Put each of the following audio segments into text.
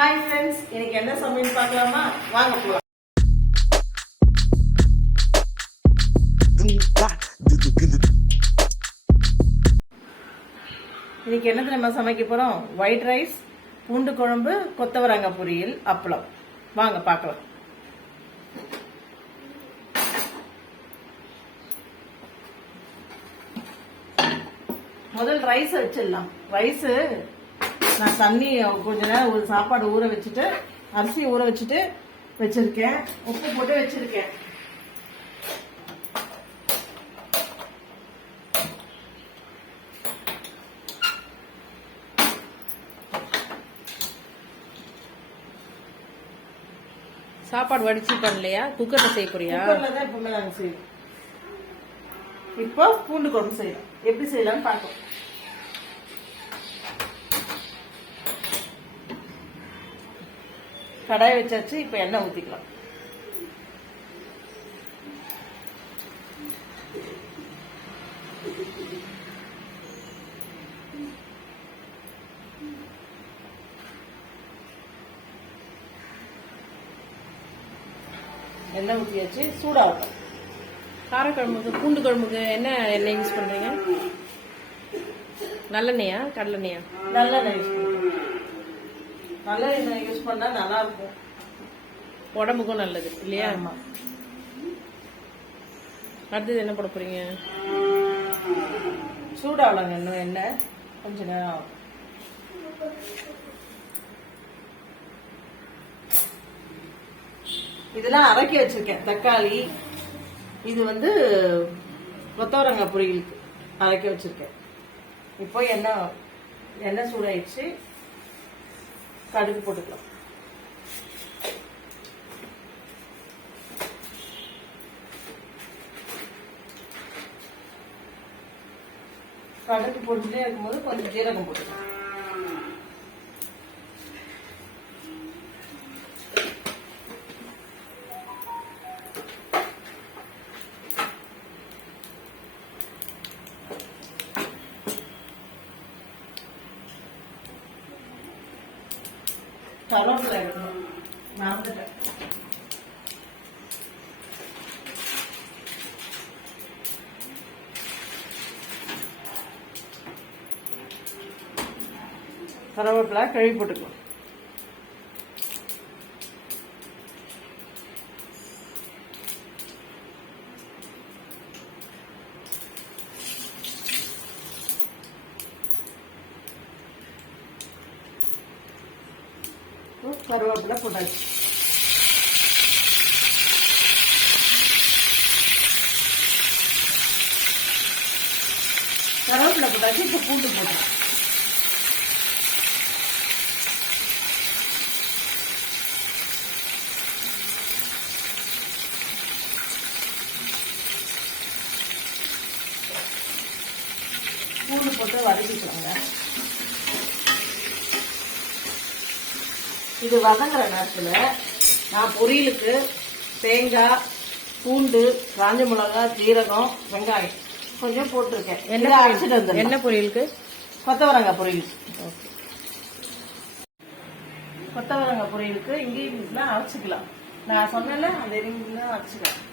Hi friends, இன்னைக்கு என்ன சமையல் பார்க்கலாமா? வாங்க போலாம். இன்னைக்கு என்ன நம்ம சமைக்க போறோம்? ஒயிட் ரைஸ், பூண்டு குழம்பு, கொத்தவரங்காய் பொரியல், அப்பளம். வாங்க பார்க்கலாம். முதல் ரைஸ் வச்சிடலாம். ரைஸ் நான் தண்ணி கொஞ்ச நேரம் ஒரு சாப்பாடு ஊற வச்சுட்டு, அரிசி ஊற வச்சுட்டு வச்சிருக்கேன். உப்பு போட்டு வச்சிருக்கேன். சாப்பாடு வடிச்சு பண்ணலையா? குக்கர்ல செய்ய போறியா? குக்கர்ல தான் எப்பவுமே நாங்க செய்வோம். இப்போ பூண்டு குழம்பு செய்யலாம். எப்படி செய்யலாம்னு பார்ப்போம். கடாய் வச்சாச்சு. இப்ப எண்ணெய் ஊத்திக்கலாம். எண்ணெய் ஊத்தியாச்சு. சூடாகும். காரக்குழம்புக்கு பூண்டு குழம்புக்கு என்ன எண்ணெய் யூஸ் பண்றீங்க? நல்லெண்ணெயா கடலெண்ணெயா? நல்லெண்ணெய் யூஸ் பண்ணுவோம். நல்லெண்ணெய் யூஸ் பண்ணா நல்லா இருக்கும். உடம்புக்கும் நல்லது இல்லையா? ஆமா. அடுத்தது என்ன போட போறீங்க? சூடாகலாங்க. இன்னும் எண்ணெய் கொஞ்ச நேரம் ஆகும். இதெல்லாம் அரைக்கி வச்சிருக்கேன். தக்காளி, இது கொத்தவரங்காய் பொரியலுக்கு அரைக்க வச்சிருக்கேன். இப்போ எண்ணெய் சூடாயிடுச்சு. கடுகு போட்டுக்கலாம். கடுகு போட்டுட்டே இருக்கும்போது கொஞ்சம் ஜீரகம் போட்டுக்கலாம். கருவேப்பிலை எடுக்கணும். மறந்துட்டேன். கருவேப்பிலை கழுவி போட்டுக்கலாம். கருவேப்பிலை போட்டாச்சு. கருவேப்பிலை போட்டாச்சு. இப்போ பூண்டு போட்டோம். பூண்டு போட்டு வதக்கிக்கலாங்க. இது வதங்குற நேரத்தில் நான் பொரியலுக்கு தேங்காய், பூண்டு, காஞ்ச மிளகாய், ஜீரகம், வெங்காயம் கொஞ்சம் போட்டிருக்கேன். என்ன பொரியலுக்கு? கொத்தவரங்காய் பொரியலுக்கு. கொத்தவரங்காய் பொரியலுக்கு இன்கிரீடியன்ஸ்லாம் அரைச்சிக்கலாம். நான் சொன்னேன்ல, அந்த இன்கிரீடியன்ஸ்லாம் அரைச்சிக்கலாம்.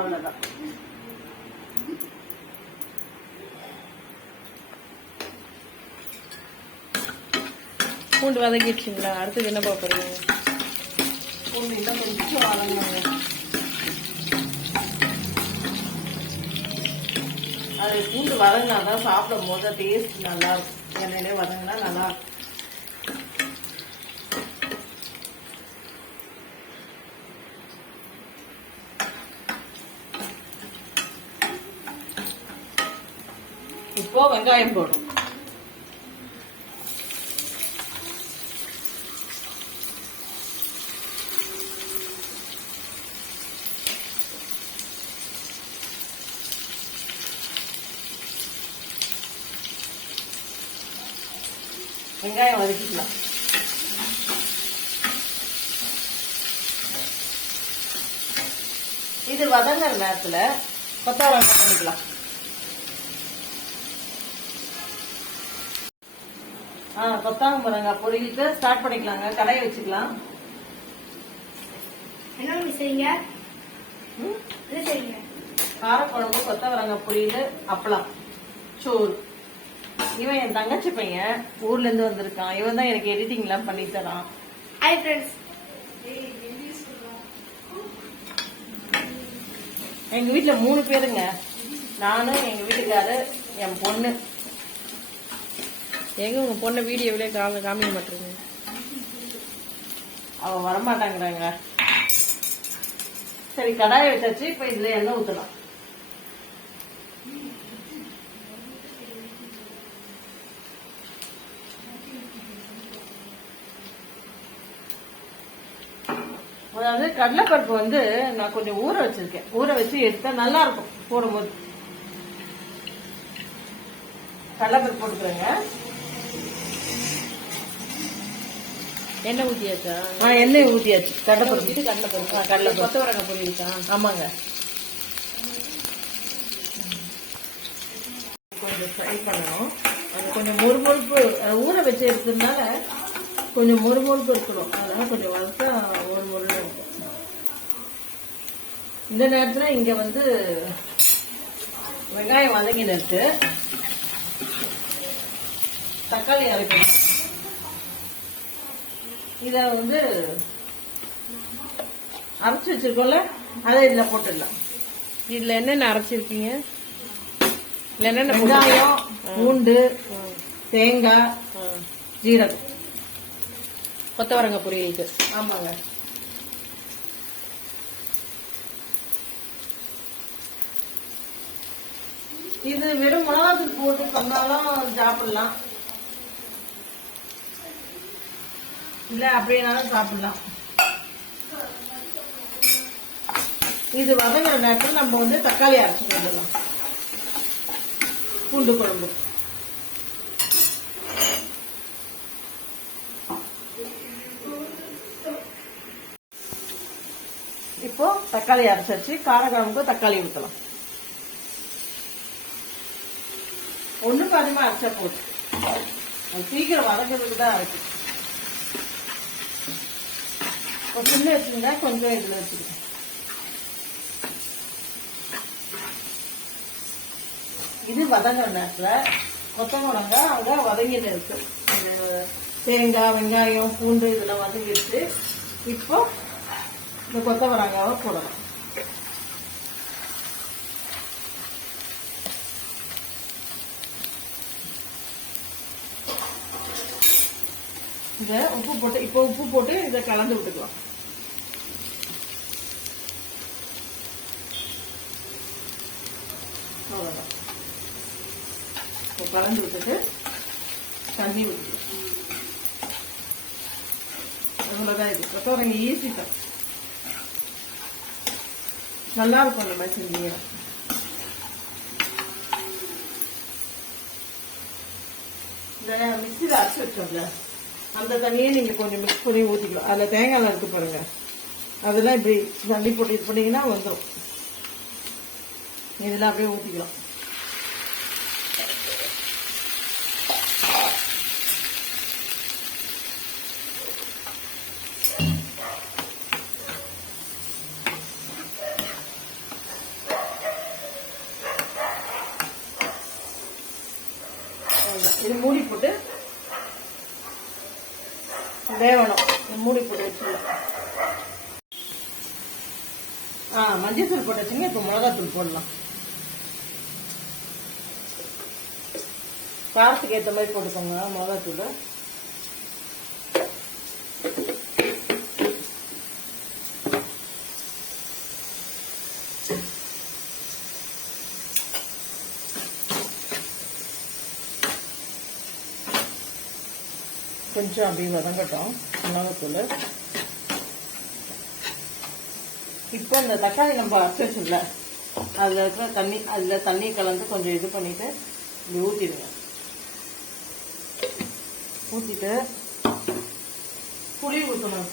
அவ்வளவுதான். பூண்டு வதக்கிடுச்சிங்களா? அடுத்தது என்ன பார்க்க போறீங்க? பூண்டு இன்னும் கொஞ்சம் வதங்கணும். அது பூண்டு வதங்கினாதான் சாப்பிடும் போது டேஸ்ட் நல்லா இருக்கும். எண்ணெயிலே வதங்கினா நல்லா இருக்கும். இப்போ வெங்காயம் போடும். வெங்காயம் வதக்கிக்கலாம். இது இது வதங்குற நேரத்துல கொத்தவரங்காய் பண்ணிக்கலாம். கொத்தவரங்காய் பொரியலுக்கு ஸ்டார்ட் பண்ணிக்கலாங்க. கடாயை வச்சுக்கலாம். என்ன செய்யுங்க? காரக்குழம்பு, கொத்தவரங்காய் பொரியல், அப்பளம், சோறு. இவன் என் தங்கச்சி பையன், ஊர்ல இருந்து வந்திருக்கான். இவன் தான் எனக்கு எடிட்டிங் எல்லாம் பண்ணி தரான். Hi friends. எங்க வீட்டுல 3 பேருங்க. நானு, எங்க வீட்டுக்காரு, என் பொண்ணு. எங்க உங்க பொண்ணை வீடியோவிலே காமிக்க மாட்டேங்க. அவ வரமாட்டாங்கிறாங்க. சரி, கடாயை வச்சாச்சு. இப்ப இதுல எண்ணெய் ஊத்தலாம். அதாவது கடலைப்பருப்பு வந்து நான் கொஞ்சம் ஊற வச்சிருக்கேன். ஊற வச்சு எடுத்தா நல்லா இருக்கும் போடும்போது. கடலைப்பருப்பு போட்டுக்கிறேங்க. எண்ணெய் ஊத்தியாச்சா? எண்ணெய் ஊத்தியாச்சு. கடலைப்பருப்பு, கடலைப்பருப்பு, கொத்தவரங்காய் பொரியலுக்கா? ஆமாங்க. கொஞ்சம் ஃப்ரை பண்ணணும். அது கொஞ்சம் மொறுமொறுப்பு, ஊற வச்சு எடுத்ததுனால கொஞ்சம் மொறுமொறுப்பு இருக்கணும். அதனால கொஞ்சம் வறுத்தா மொறுமொறுன்னு இருக்கும். இந்த நேரத்துல இங்க வந்து வெங்காயம் வதங்கின இருக்கு. தக்காளி அரைக்கணும். இத வந்து அரைச்சு வச்சிருக்கோம்ல, அதை இதுல போட்டுடலாம். இதுல என்னென்ன அரைச்சிருக்கீங்க? வெங்காயம், பூண்டு, தேங்காய், ஜீரகம், கொத்தவரங்காய் பொரியலுக்கு. ஆமாங்க. இது வெறும் மிளகாத்தூள் போட்டு பண்ணாலும் சாப்பிடலாம், இல்ல அப்படின்னாலும் சாப்பிடலாம். இது வதங்குற நேரத்தில் நம்ம வந்து தக்காளி அரைச்சு போடலாம். பூண்டு குழம்பு. இப்போ தக்காளி அரைச்சாச்சு. காரக்குழம்புக்கு தக்காளி ஊற்றலாம். ஒண்ணு பாதிமா அரைச்சா போட்டு அது சீக்கிரம் வதங்கிறதுக்கு தான் அரைக்கும். சின்ன வச்சுருந்தா கொஞ்சம் இதுல வச்சுருக்கேன். இது வதங்குற நேரத்துல கொத்தவரங்காய் அங்க வதங்கிட்டு இருக்கு. தேங்காய், வெங்காயம், பூண்டு இதெல்லாம் வதங்கிட்டு இப்போ இந்த கொத்தவரங்காவை போடலாம். இத உப்பு போட்டு இப்போ உப்பு போட்டு இதை கலந்து விட்டுக்கலாம். அவ்வளவுதான். கலந்து விட்டுட்டு தண்ணி ஊற்றிக்கலாம். அவ்வளவுதான். இது கொத்தவரங்காய் ஈஸி தான், நல்லா இருக்கும். இந்த மாதிரி செஞ்சீங்க. இந்த மிக்சியில் அரைச்சி வச்சோம்ல, அந்த தண்ணியை நீங்க கொஞ்சம் மிக்ஸ் பண்ணி ஊற்றிக்கலாம். அதில் தேங்காய் இருக்கு பாருங்க, அதெல்லாம் இப்படி தண்ணி போட்டு இது பண்ணீங்கன்னா வந்துடும். இதெல்லாம் அப்படியே ஊற்றிக்கலாம். இது மூடி போட்டு வேகணும். மூடி போட்டு வச்சுக்கலாம். மஞ்சள் தூள் போட்டாச்சுங்க. இப்போ மிளகாத்தூள் போடலாம். காரத்துக்கு ஏற்ற மாதிரி போட்டுக்கோங்க மிளகாத்தூள். கொஞ்சம் அப்படியே வதங்கட்டும் மிளகாத்தூள். இப்போ இந்த தக்காளி நம்ம அரைச்சி வச்சுல அதில் இருக்கிற தண்ணி, அதில் தண்ணி கலந்து கொஞ்சம் இது பண்ணிட்டு இப்படி ஊற்றிடுங்க. ஊற்றிட்டு புளி ஊற்றணும்.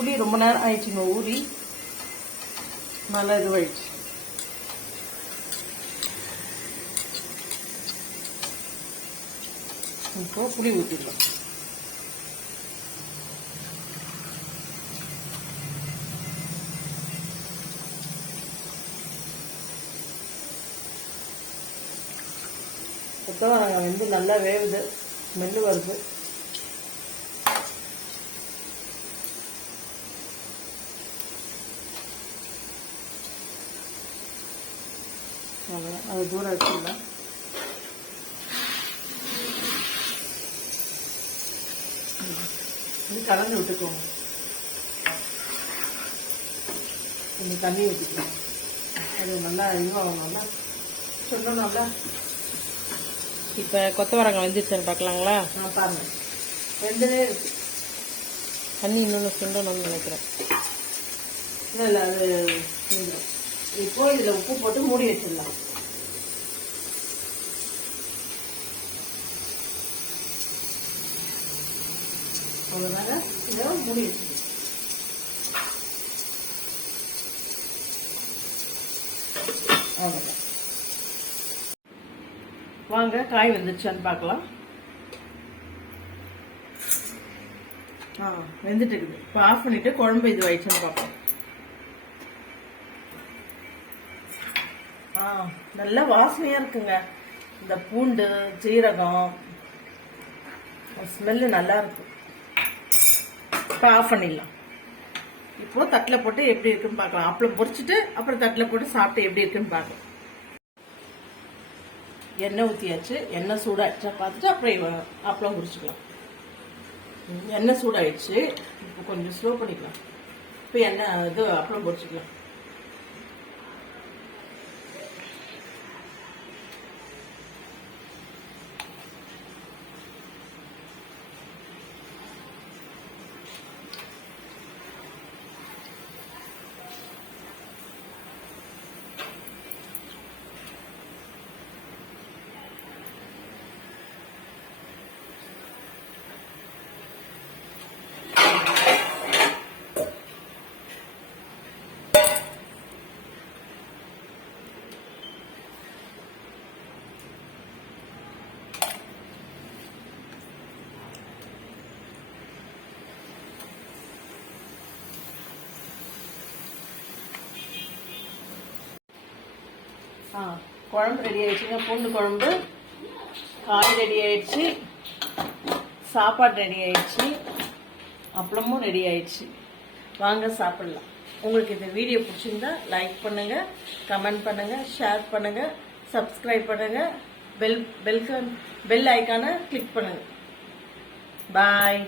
புளி ரொம்ப நேரம் ஆயிடுச்சுங்க ஊறி, நல்லா இதுவாயிடுச்சு. இப்போ புளி ஊற்றிடலாம். கொத்தவரங்காய் வந்து நல்லா வேவுது, ஸ்மெல்லு வருது. அவ்வளோதான், அது தூரம் வச்சுக்கலாம். இது கலந்து விட்டுக்கோங்க. கொஞ்சம் தண்ணி ஊற்றிக்கலாம். அது நல்லா இதுவாகணும்ல, சொல்லணும்ல. இப்போ கொத்தவரங்காய் வெந்துருச்சுன்னு பார்க்கலாங்களா? பாருங்க, வெந்தனே இருக்கு. தண்ணி இன்னொன்று சுண்டணும்னு நினைக்கிறேன். இல்லை அது வெந்துடும். இப்போ இதில் உப்பு போட்டு மூடி வச்சிடலாம். அவ்வளோதாங்க, இதை மூடி வச்சிடலாம். அவ்வளோதான். வாங்க, காய் வெந்துருச்சான்னு பார்க்கலாம். வெந்துட்டு இருக்குது. இப்போ ஆஃப் பண்ணிட்டு குழம்பு இது ஆயிடுச்சுன்னு பார்ப்போம். நல்ல வாசனையா இருக்குங்க. இந்த பூண்டு, சீரகம் ஸ்மெல்லு நல்லா இருக்கு. இப்போ ஆஃப் பண்ணிடலாம். இப்போ தட்டில் போட்டு எப்படி இருக்குன்னு பார்க்கலாம். அப்பளம் பொரிச்சிட்டு அப்புறம் தட்டில் போட்டு சாப்பிட்டு எப்படி இருக்குன்னு பார்க்கலாம். எண்ணெய் ஊற்றியாச்சு. எண்ணெய் சூடாயிடுச்சா பார்த்துட்டு அப்புறம் அப்பளம் பொரிச்சுக்கலாம். எண்ணெய் சூடாயிடுச்சு. இப்போ கொஞ்சம் ஸ்லோ பண்ணிக்கலாம். இப்போ எண்ணெய் இது அப்பளம் பொரிச்சுக்கலாம். குழம்பு ரெடி ஆயிடுச்சுங்க. பூண்டு குழம்பு, காய் ரெடி ஆயிடுச்சு, சாப்பாடு ரெடி ஆயிடுச்சு, அப்பளமும் ரெடி ஆயிடுச்சு. வாங்க சாப்பிடலாம். உங்களுக்கு இந்த வீடியோ பிடிச்சிருந்தா லைக் பண்ணுங்க, கமெண்ட் பண்ணுங்க, ஷேர் பண்ணுங்க, சப்ஸ்கிரைப் பண்ணுங்க, பெல் ஐக்கானை கிளிக் பண்ணுங்க. பாய்.